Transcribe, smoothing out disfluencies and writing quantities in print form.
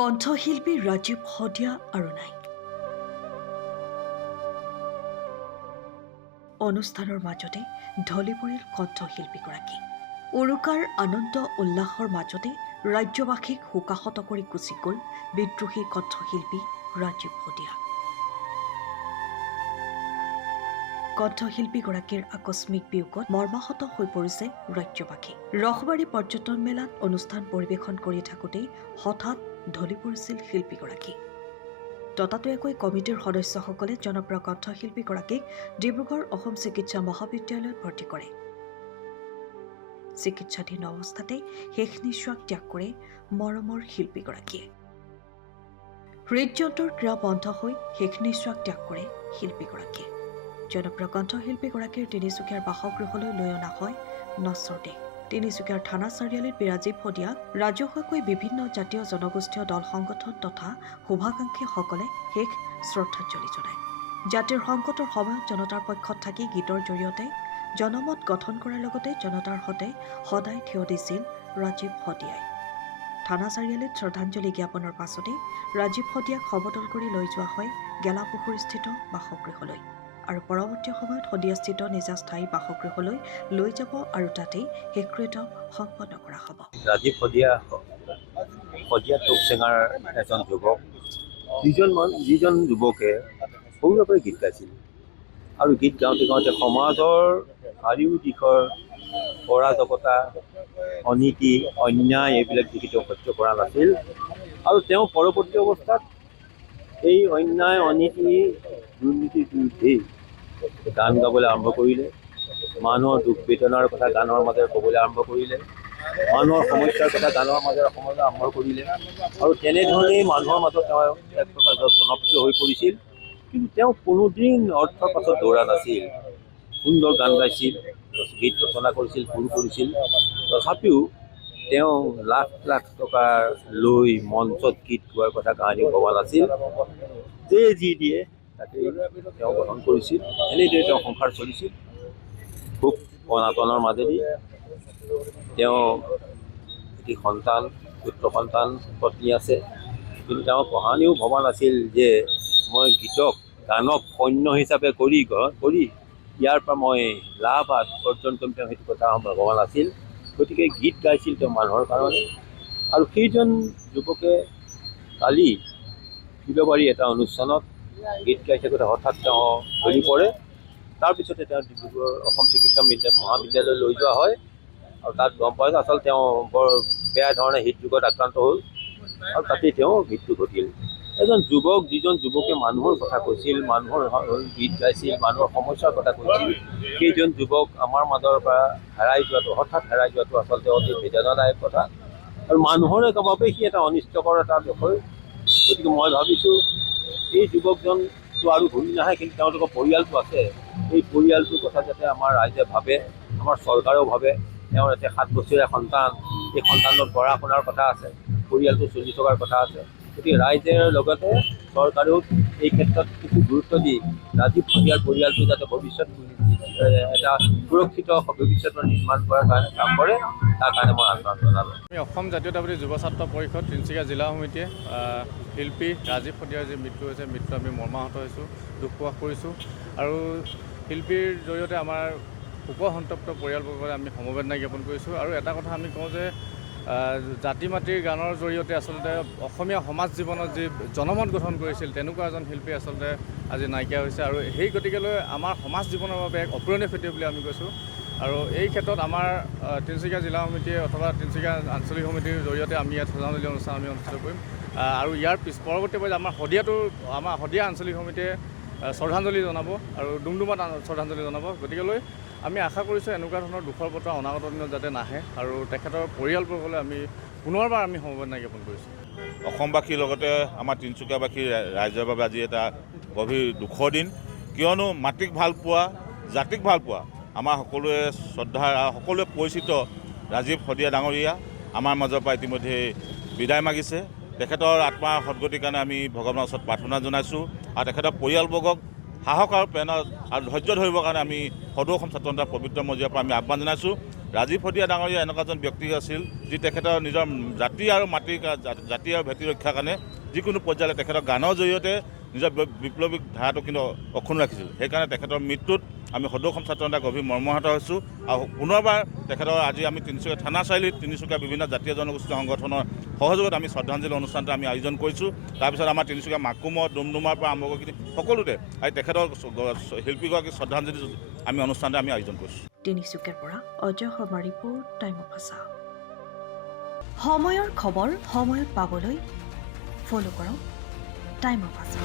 কণ্ঠশিল্পী ৰাজীৱ শদিয়া আৰু নাই। অনুষ্ঠানৰ মাজতে ঢলি পৰিল কণ্ঠশিল্পীগৰাকী। উৰুকাৰ আনন্দ উল্লাসৰ মাজতে ৰাজ্যবাসীক শোকাহত কৰি গুচি গ'ল বিদ্ৰোহী কণ্ঠশিল্পী ৰাজীৱ শদিয়া। কণ্ঠশিল্পীগৰাকীৰ আকস্মিক বিয়োগত মৰ্মাহত হৈ পৰিছে ৰাজ্যবাসী। ৰসবাৰী পৰ্যটন মেলাত অনুষ্ঠান পৰিৱেশন কৰি থাকোঁতেই হঠাৎ ঢলি পৰিছিল শিল্পীগৰাকী। ততাতৈয়াকৈ কমিটিৰ সদস্যসকলে জনপ্ৰিয় কণ্ঠশিল্পীগৰাকীক ডিব্ৰুগড় অসম চিকিৎসা মহাবিদ্যালয়ত ভৰ্তি কৰে। চিকিৎসাধীন অৱস্থাতে শেষ নিশ্বাস ত্যাগ কৰে মৰমৰ শিল্পীগৰাকীয়ে। হৃদযন্ত্ৰৰ ক্ৰিয়া বন্ধ হৈ শেষ নিশ্বাস ত্যাগ কৰে শিল্পীগৰাকীয়ে। জনপ্ৰিয় কণ্ঠশিল্পীগৰাকীৰ তিনিচুকীয়াৰ বাসগৃহলৈ লৈ অনা হয় নশ্বৰ দেহ। তিনিচুকীয়াৰ থানা চাৰিআলিত ৰাজীৱ শদিয়াক ৰাজহুৱাকৈ বিভিন্ন জাতীয় জনগোষ্ঠীয় দল সংগঠন তথা শুভাকাংক্ষীসকলে শেষ শ্ৰদ্ধাঞ্জলি জনায়। জাতিৰ সংকটৰ সময়ত জনতাৰ পক্ষত থাকি গীতৰ জৰিয়তে জনমত গঠন কৰাৰ লগতে জনতাৰ সৈতে সদায় থিয় দিছিল ৰাজীৱ শদিয়াই। থানা চাৰিআলিত শ্ৰদ্ধাঞ্জলি জ্ঞাপনৰ পাছতেই ৰাজীৱ শদিয়াক সমদল কৰি লৈ যোৱা হয় গেলাপুখুৰীস্থিত বাসগৃহলৈ আৰু পৰৱৰ্তী সময়ত শদিয়াস্থিত নিজা স্থায়ী বাসগৃহলৈ লৈ যাব আৰু তাতেই শেষকৃত্য সম্পন্ন কৰা হ'ব। ৰাজীৱ শদিয়া টপচেঙাৰ এজন যুৱক, যিজন যুৱকে সৰুৰে পৰাই গীত গাইছিল আৰু গীত গাওঁতে গাওঁতে সমাজৰ চাৰিও দিশৰ অৰাজকতা, অনীতি, অন্যায় এইবিলাক দেখি তেওঁ সহ্য কৰা নাছিল আৰু তেওঁ পৰৱৰ্তী অৱস্থাত এই অন্যায়, অনীতি, দুৰ্নীতিৰ বিৰুদ্ধে গান গাবলৈ আৰম্ভ কৰিলে। মানুহৰ দুখ বেদনাৰ কথা গানৰ মাজেৰে ক'বলৈ আৰম্ভ কৰিলে। মানুহৰ সমস্যাৰ কথা গানৰ মাজেৰে ক'বলৈ আৰম্ভ কৰিলে আৰু তেনেধৰণেই মানুহৰ মাজত তেওঁ এক প্ৰকাৰ জনপ্ৰিয় হৈ পৰিছিল। কিন্তু তেওঁ কোনোদিন অৰ্থৰ পাছত দৌৰা নাছিল। সুন্দৰ গান গাইছিল, গীত ৰচনা কৰিছিল, সুৰ কৰিছিল। তথাপিও তেওঁ লাখ লাখ টকা লৈ মঞ্চত গীত গোৱাৰ কথা কাহিনী ভবা নাছিল। যি দিয়ে তাকেই তেওঁ গ্ৰহণ কৰিছিল। এনেদৰে তেওঁ সংসাৰ চলিছিল খুব অনাটনৰ মাজেদি। তেওঁ এটি সন্তান, পুত্ৰ সন্তান, পত্নী আছে। কিন্তু তেওঁ কহানিও ভবা নাছিল যে মই গানক সৈন্য হিচাপে কৰি ইয়াৰ পৰা মই লাভ অৰ্জন কৰিম, তেওঁ সেইটো কথা ভবা নাছিল। গতিকে গীত গাইছিল তেওঁ মানুহৰ কাৰণে। আৰু সেইজন যুৱকে কালি ফিলবাৰী এটা অনুষ্ঠানত গীত গাই থাকোঁতে হঠাৎ তেওঁ ঢলি পৰে। তাৰপিছতে তেওঁ ডিব্ৰুগড় অসম চিকিৎসা মহাবিদ্যালয়লৈ লৈ যোৱা হয় আৰু তাত গম পায় যে আচলতে তেওঁ বৰ বেয়া ধৰণে হৃদৰোগত আক্ৰান্ত হ'ল আৰু তাতেই তেওঁ মৃত্যু ঘটিল। যিজন যুৱকে মানুহৰ কথা কৈছিল, মানুহৰ গীত গাইছিল, মানুহৰ সমস্যাৰ কথা কৈছিল, সেইজন যুৱক আমাৰ মাজৰ পৰা হঠাৎ হেৰাই যোৱাটো আচলতে অতি বেদনাদায়ক কথা আৰু মানুহৰে বাবে সি এটা অনিষ্টকৰ এটা বিষয়। গতিকে মই ভাবিছোঁ এই যুৱকজনটো আৰু ঘূৰি নাহে, কিন্তু তেওঁলোকৰ পৰিয়ালটো আছে। এই পৰিয়ালটোৰ কথা যাতে আমাৰ ৰাইজে ভাবে, আমাৰ চৰকাৰেও ভাবে। তেওঁৰ এতিয়া 7 বছৰীয়া সন্তান, এই সন্তানৰ পঢ়া শুনাৰ কথা আছে, পৰিয়ালটো চলি থকাৰ কথা আছে। গতিকে ৰাইজৰ লগতে চৰকাৰেও এই ক্ষেত্ৰত কিছু গুৰুত্ব দি ৰাজীৱ শদিয়াৰ পৰিয়ালটো যাতে ভৱিষ্যত এটা সুৰক্ষিত ভৱিষ্যত নিৰ্মাণ কৰাৰ কাৰণে কাম কৰে, তাৰ কাৰণে মই আহ্বান জনালোঁ। আমি অসম জাতীয়তাবাদী যুৱ ছাত্ৰ পৰিষদ তিনিচুকীয়া জিলা সমিতিয়ে শিল্পী ৰাজীৱ শদিয়াৰ যি মৃত্যু হৈছে, মৃত্যু আমি মৰ্মাহত হৈছোঁ, দুখ প্ৰকাশ কৰিছোঁ আৰু শিল্পীৰ জৰিয়তে আমাৰ শোকসন্তপ্ত পৰিয়ালবৰ্গলৈ আমি সমবেদনা জ্ঞাপন কৰিছোঁ। আৰু এটা কথা আমি কওঁ যে জাতি মাটিৰ গানৰ জৰিয়তে আচলতে অসমীয়া সমাজ জীৱনত যি জনমত গঠন কৰিছিল, তেনেকুৱা এজন শিল্পী আচলতে আজি নাইকিয়া হৈছে আৰু সেই গতিকেলৈ আমাৰ সমাজ জীৱনৰ বাবে এক অপূৰণীয় ক্ষতি বুলি আমি কৈছোঁ। আৰু এই ক্ষেত্ৰত আমাৰ তিনিচুকীয়া জিলা সমিতিয়ে অথবা তিনিচুকীয়া আঞ্চলিক সমিতিৰ জৰিয়তে আমি ইয়াত শ্ৰদ্ধাঞ্জলি অনুষ্ঠান আমি অনুষ্ঠিত কৰিম আৰু ইয়াৰ পৰৱৰ্তী পৰ্যায়ত আমাৰ শদিয়া আঞ্চলিক সমিতিয়ে শ্ৰদ্ধাঞ্জলি জনাব আৰু ডুমডুমাত শ্ৰদ্ধাঞ্জলি জনাব। গতিকেলৈ আমি আশা কৰিছোঁ এনেকুৱা ধৰণৰ দুখৰ বতৰা অনাগত দিনত যাতে নাহে আৰু তেখেতৰ পৰিয়ালবৰ্গলৈ আমি পুনৰবাৰ আমি সমবেদনা জ্ঞাপন কৰিছোঁ। অসমবাসীৰ লগতে আমাৰ তিনিচুকীয়াবাসীৰ ৰাইজৰ বাবে আজি এটা গভীৰ দুখৰ দিন, কিয়নো মাতৃক ভাল পোৱা, জাতিক ভাল পোৱা আমাৰ সকলোৱে শ্ৰদ্ধা, সকলোৱে পৰিচিত ৰাজীৱ শদিয়া ডাঙৰীয়া আমাৰ মাজৰ পৰা ইতিমধ্যে বিদায় মাগিছে। তেখেতৰ আত্মাৰ সদ্গতিৰ কাৰণে আমি ভগৱানৰ ওচৰত প্ৰাৰ্থনা জনাইছোঁ আৰু তেখেতৰ পৰিয়ালবৰ্গক সাহস আৰু প্ৰেৰণা আৰু ধৈৰ্য ধৰিবৰ কাৰণে আমি সদৌ অসম ছাত্ৰ সন্থাৰ পবিত্ৰ মজিয়াৰ পৰা আমি আহ্বান জনাইছোঁ। ৰাজীৱ শদিয়া ডাঙৰীয়া এনেকুৱা এজন ব্যক্তি আছিল যি তেখেতৰ নিজৰ জাতি আৰু মাটিৰ জাতি আৰু ভেটি ৰক্ষাৰ কাৰণে যিকোনো পৰ্যায়ত তেখেতৰ গানৰ জৰিয়তে নিজৰ বিপ্লৱিক ধাৰাটো কিন্তু অক্ষুণ্ণ ৰাখিছিল। সেইকাৰণে তেখেতৰ মৃত্যুত আমি সদৌ অসম ছাত্ৰ জনতা গভীৰ মৰ্মাহত হৈছোঁ আৰু পুনৰবাৰ তেখেতৰ আজি আমি তিনিচুকীয়া থানা চাৰিআলিত তিনিচুকীয়া বিভিন্ন জাতীয় জনগোষ্ঠী সংগঠনৰ সহযোগত আমি শ্ৰদ্ধাঞ্জলি অনুষ্ঠানটো আমি আয়োজন কৰিছোঁ। তাৰপিছত আমাৰ তিনিচুকীয়া মাকুমত ডুমডুমাৰ পৰা আৰম্ভ কৰি সকলোতে আজি তেখেতৰ শিল্পীগৰাকীক শ্ৰদ্ধাঞ্জলি আমি অনুষ্ঠানটো আমি আয়োজন কৰিছোঁ। তিনিচুকীয়াৰ পৰা Ajay Sharma report, time of আছা। সময়ৰ খবৰ সময়ত পাবলৈ ফ'ল' কৰক টাইম অফ আছা।